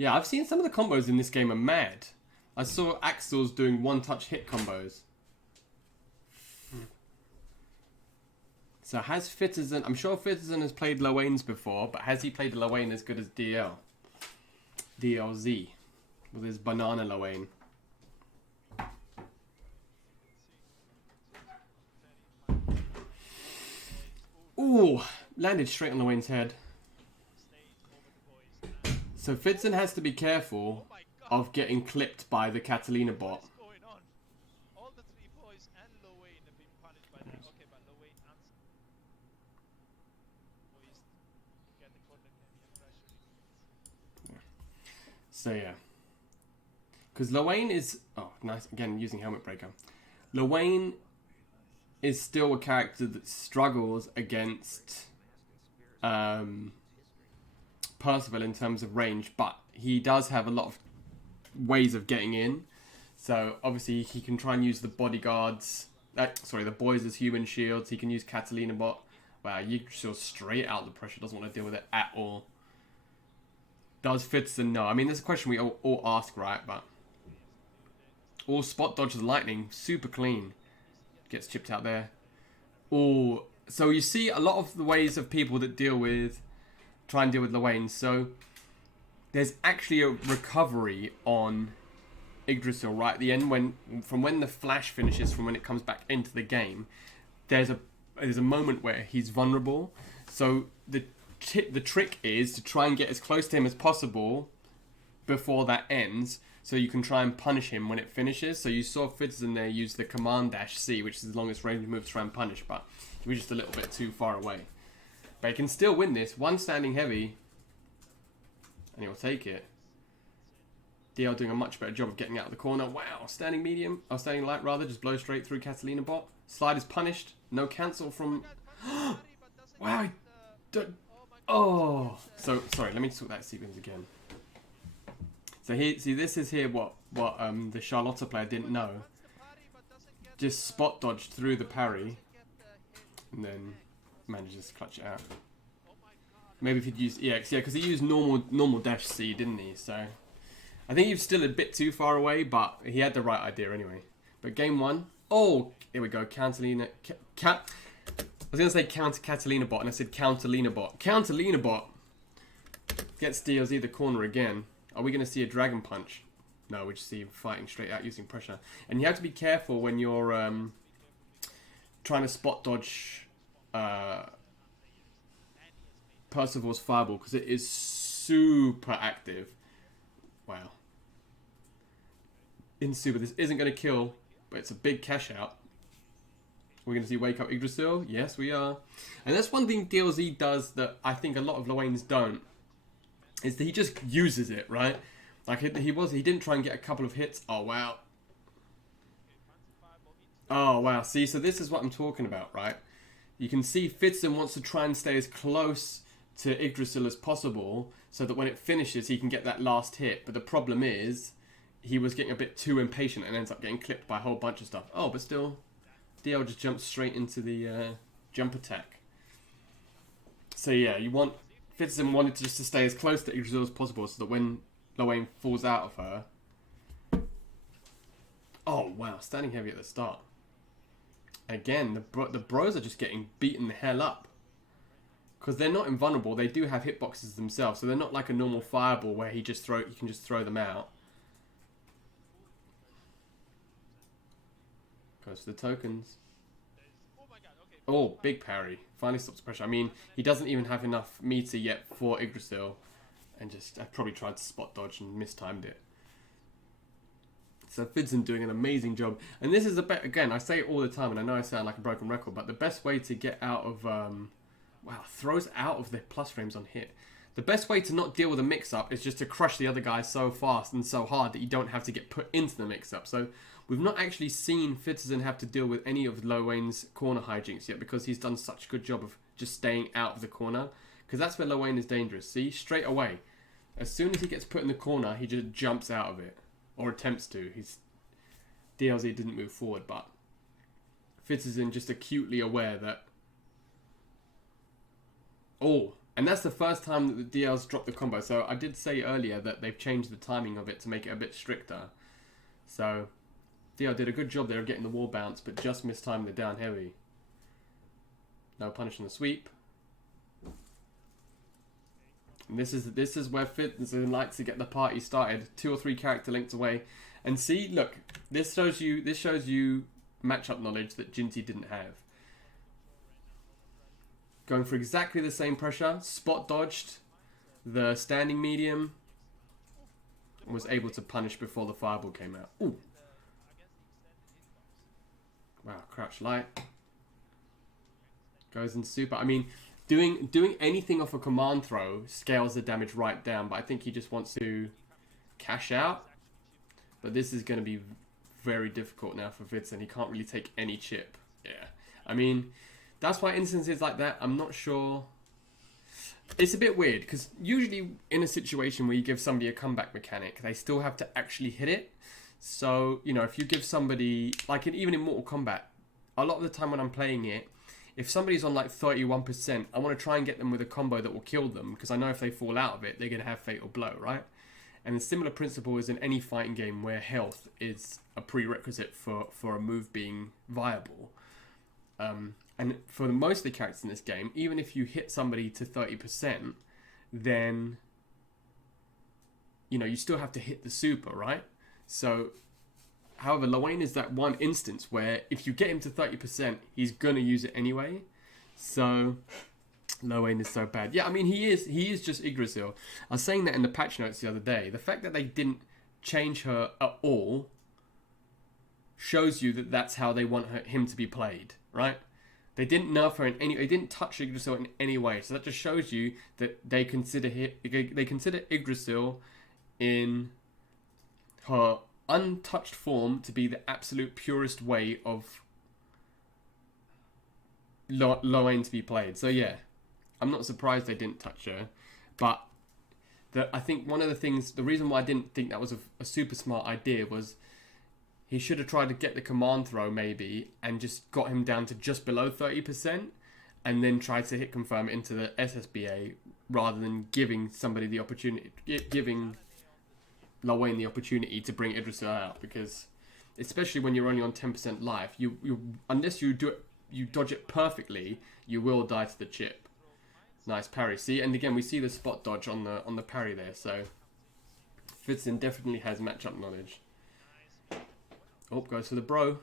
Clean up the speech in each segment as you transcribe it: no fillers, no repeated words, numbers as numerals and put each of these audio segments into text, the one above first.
Yeah, I've seen some of the combos in this game are mad. I saw Axel's doing one-touch hit combos. So has Fitterson... I'm sure Fitterson has played Lowains before, but has he played Lowain as good as DL? DLZ. With his banana Lowain. Ooh, landed straight on Lowain's head. So Fitson has to be careful of getting clipped by the Catalina bot. So yeah. Because Lowain is... Oh, nice. Again, using Helmet Breaker. Lowain is still a character that struggles against Percival in terms of range, but he does have a lot of ways of getting in. So obviously he can try and use the bodyguards, the boys as human shields. He can use Catalina bot. Wow, Yggdrasil straight out the pressure, doesn't want to deal with it at all. Does Fitson know? I mean, there's a question we all ask, right? But all spot dodge the lightning, super clean. Gets chipped out there. Oh, so you see a lot of the ways of people that try and deal with Lowain. So there's actually a recovery on Yggdrasil right at the end from when the flash finishes, from when it comes back into the game. There's a moment where he's vulnerable. So the trick is to try and get as close to him as possible before that ends, so you can try and punish him when it finishes. So you saw Fitson there use the command dash C, which is the longest range move to try and punish, but he was just a little bit too far away. But he can still win this. One standing heavy, and he'll take it. DL doing a much better job of getting out of the corner. Wow, standing medium, or standing light rather, just blow straight through Catalina bot. Slide is punished. No cancel from... Wow, oh, so sorry. Let me sort that sequence again. So here, see, this is here what the Charlotta player didn't know. Just spot dodged through the parry, and then manages to clutch it out. Maybe if he'd used EX, yeah, because he used normal dash C, didn't he? So I think he was still a bit too far away, but he had the right idea anyway. But game one, oh, here we go, Catalina. I was going to say counter Catalina bot, and I said Counterlina bot. Counterlina bot gets DLZ the corner again. Are we going to see a Dragon Punch? No, we just see him fighting straight out using pressure. And you have to be careful when you're trying to spot dodge Percival's Fireball, because it is super active. Wow. In super, this isn't going to kill, but it's a big cash out. We're going to see Wake Up Yggdrasil. Yes, we are. And that's one thing DLZ does that I think a lot of Lowains don't, is that he just uses it, right? Like he didn't try and get a couple of hits. Oh, wow. Oh, wow. See, so this is what I'm talking about, right? You can see Fitson wants to try and stay as close to Yggdrasil as possible so that when it finishes, he can get that last hit. But the problem is he was getting a bit too impatient and ends up getting clipped by a whole bunch of stuff. Oh, but still, DL just jumps straight into the jump attack. So yeah, Fitson wanted to just to stay as close to Yggdrasil as possible so that when Lowain falls out of her... Oh wow, standing heavy at the start. Again, the bros are just getting beaten the hell up. Because they're not invulnerable, they do have hitboxes themselves, so they're not like a normal fireball where you can just throw them out. Goes for the tokens. Oh, big parry. Finally stops the pressure. I mean, he doesn't even have enough meter yet for Yggdrasil. And I probably tried to spot dodge and mistimed it. So Fidson doing an amazing job. And this is again, I say it all the time, and I know I sound like a broken record, but the best way to get out of... wow, throws out of the plus frames on hit. The best way to not deal with a mix-up is just to crush the other guy so fast and so hard that you don't have to get put into the mix-up. So we've not actually seen Fitterson have to deal with any of Lowain's corner hijinks yet, because he's done such a good job of just staying out of the corner. Because that's where Lowain is dangerous. See, straight away. As soon as he gets put in the corner, he just jumps out of it. Or attempts to. DLZ didn't move forward, but Fitterson just acutely aware that... Oh, And that's the first time that the DL's dropped the combo. So I did say earlier that they've changed the timing of it to make it a bit stricter. So DL did a good job there of getting the wall bounce, but just mistimed the down heavy. No punish on the sweep. And this is where Fitson likes to get the party started. 2 or 3 character links away. And see, look, this shows you matchup knowledge that Jinty didn't have. Going for exactly the same pressure, spot dodged the standing medium, was able to punish before the fireball came out. Ooh. Wow, crouch light. Goes in super. I mean, doing anything off a command throw scales the damage right down, but I think he just wants to cash out. But this is going to be very difficult now for Fitson. He can't really take any chip. Yeah. I mean, that's why instances like that, I'm not sure. It's a bit weird, because usually in a situation where you give somebody a comeback mechanic, they still have to actually hit it. So, you know, if you give somebody, like even in Mortal Kombat, a lot of the time when I'm playing it, if somebody's on like 31%, I want to try and get them with a combo that will kill them, because I know if they fall out of it, they're going to have Fatal Blow, right? And the similar principle is in any fighting game where health is a prerequisite for a move being viable. And for most of the characters in this game, even if you hit somebody to 30%, then, you know, you still have to hit the super, right? So, however, Lowain is that one instance where if you get him to 30%, he's going to use it anyway. So, Lowain is so bad. Yeah, I mean, he is just Yggdrasil. I was saying that in the patch notes the other day. The fact that they didn't change her at all shows you that that's how they want him to be played, right? They didn't nerf her in any. They didn't touch Yggdrasil in any way. So that just shows you that they consider Yggdrasil in her untouched form to be the absolute purest way of Lowain to be played. So yeah, I'm not surprised they didn't touch her, but I think one of the things, the reason why I didn't think that was a super smart idea was he should have tried to get the command throw maybe and just got him down to just below 30% and then tried to hit confirm into the SSBA rather than giving somebody the opportunity, giving Lowain the opportunity to bring Yggdrasil out, because especially when you're only on 10% life, you unless you dodge it perfectly, you will die to the chip. Nice parry. See, and again we see the spot dodge on the parry there, so Fitson definitely has matchup knowledge. Oh, goes for the bro.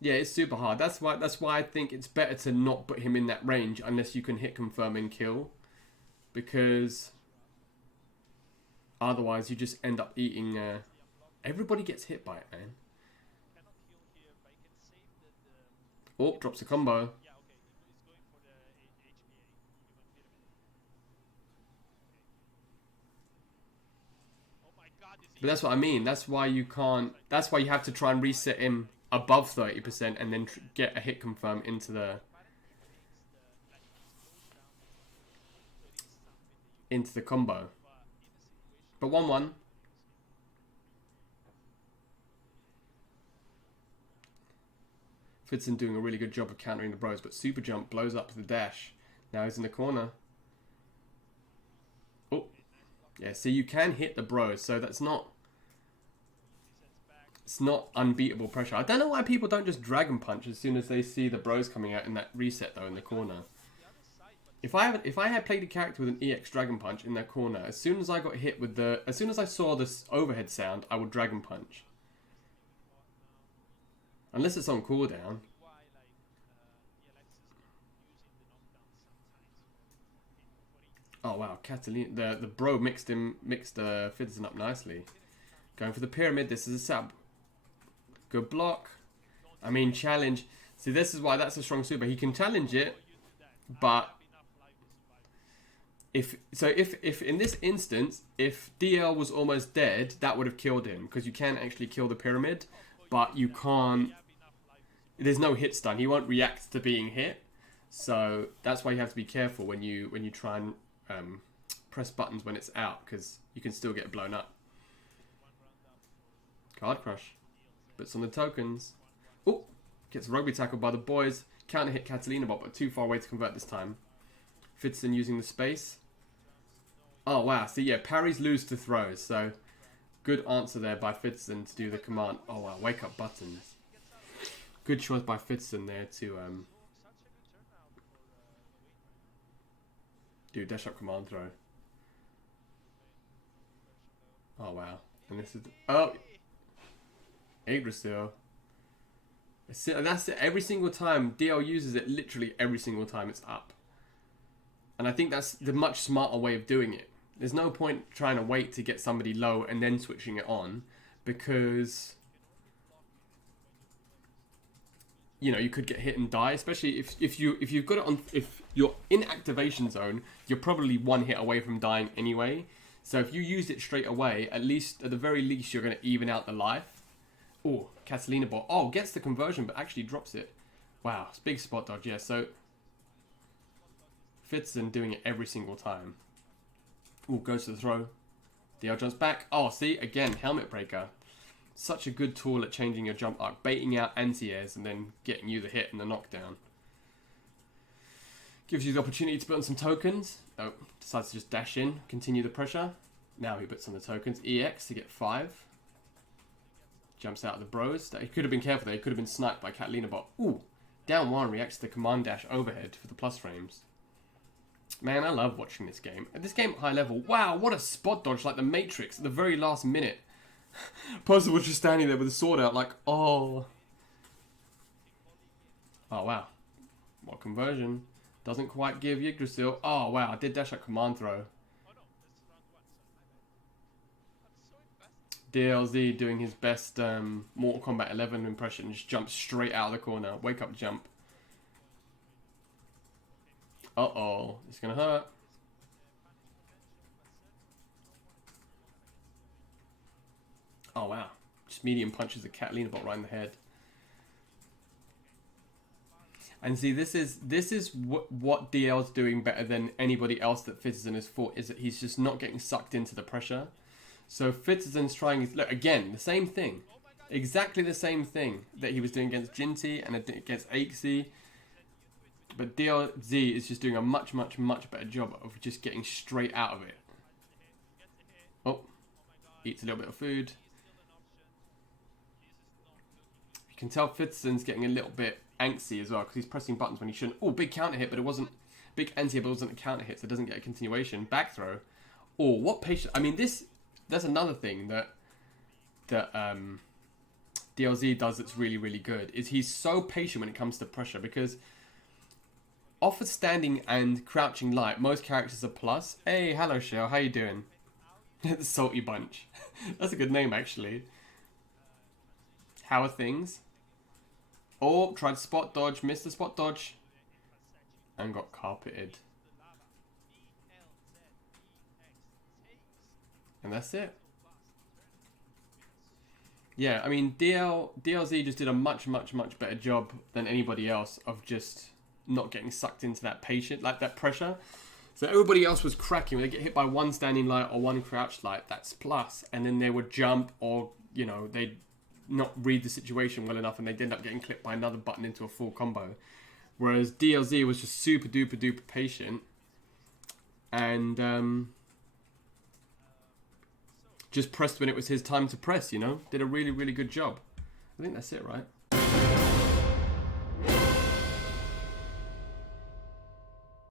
Yeah, it's super hard. That's why I think it's better to not put him in that range unless you can hit confirm and kill, because otherwise you just end up eating. Everybody gets hit by it, man. Oh, drops a combo. But that's what I mean. That's why you can't. That's why you have to try and reset him above 30% and then get a hit confirm into the combo. But 1-1. Fitson doing a really good job of countering the bros, but super jump blows up the dash. Now he's in the corner. Oh, yeah. See, you can hit the bros, so that's not. It's not unbeatable pressure. I don't know why people don't just Dragon Punch as soon as they see the bros coming out in that reset though in the corner. If I had played a character with an EX Dragon Punch in that corner, as soon as I got hit with as soon as I saw this overhead sound, I would Dragon Punch. Unless it's on cooldown. Oh wow, Catalina, the bro mixed Fitson up nicely. Going for the pyramid. This is a sub. Good block. I mean, challenge. See, this is why that's a strong super. He can challenge it, but if in this instance, if DL was almost dead, that would have killed him, because you can actually kill the pyramid, but you can't. There's no hit stun. He won't react to being hit, so that's why you have to be careful when you try and press buttons when it's out, because you can still get blown up. Card crush. Puts on the tokens. Oh, gets rugby tackled by the boys. counter hit Catalina bot, but too far away to convert this time. Fitson using the space. Oh wow, so yeah, parries lose to throws, so good answer there by Fitson to do the command. Oh wow, wake up buttons. Good choice by Fitson there to do dash up command throw. Oh wow, and this is Yggdrasil. That's it. Every single time DL uses it, literally every single time it's up. And I think that's the much smarter way of doing it. There's no point trying to wait to get somebody low and then switching it on, because you know you could get hit and die. Especially if you've got it on, if you're in activation zone, you're probably one hit away from dying anyway. So if you use it straight away, at the very least, you're going to even out the life. Oh, Catalina bot. Oh, gets the conversion, but actually drops it. Wow, it's big spot dodge. Yeah, so Fitson doing it every single time. Oh, goes to the throw. DL jumps back. Oh, see, again, helmet breaker. Such a good tool at changing your jump arc, baiting out anti-airs and then getting you the hit and the knockdown. Gives you the opportunity to put on some tokens. Oh, decides to just dash in, continue the pressure. Now he puts on the tokens. EX to get 5. Jumps out of the bros. He could have been careful there. He could have been sniped by Catalina bot. Ooh, down 1 reacts to the command dash overhead for the plus frames. Man, I love watching this game. This game at high level. Wow, what a spot dodge like the Matrix at the very last minute. Puzzle was just standing there with a sword out like, oh. Oh, wow. What conversion. Doesn't quite give Yggdrasil. Oh, wow, I did dash at command throw. DLZ doing his best Mortal Kombat 11 impression. Just jumps straight out of the corner. Wake up jump. Uh-oh. It's going to hurt. Oh, wow. Just medium punches the Catalina bot right in the head. And see, this is what DL's doing better than anybody else that Fitson has fought, is that he's just not getting sucked into the pressure. So Fitzon's trying his... Look, again, the same thing. Exactly the same thing that he was doing against Jinty and against Aixi. But DLZ is just doing a much, much, much better job of just getting straight out of it. Oh. Eats a little bit of food. You can tell Fitzon's getting a little bit angsty as well, because he's pressing buttons when he shouldn't. Oh, big counter hit, but it wasn't... Big anti-hit, but it wasn't a counter hit, so it doesn't get a continuation. Back throw. Oh, what patience... I mean, this... That's another thing that DLZ does that's really, really good, is he's so patient when it comes to pressure, because off of standing and crouching light, most characters are plus. Hey, hello, Shell. How you doing? The Salty Bunch. That's a good name, actually. How are things? Oh, tried spot dodge, missed the spot dodge, and got carpeted. And that's it. Yeah, I mean, DLZ just did a much, much, much better job than anybody else of just not getting sucked into that that pressure. So everybody else was cracking. When they get hit by one standing light or one crouched light, that's plus. And then they would jump, or, you know, they'd not read the situation well enough and they'd end up getting clipped by another button into a full combo. Whereas DLZ was just super duper duper patient. And just pressed when it was his time to press, you know? Did a really, really good job. I think that's it, right?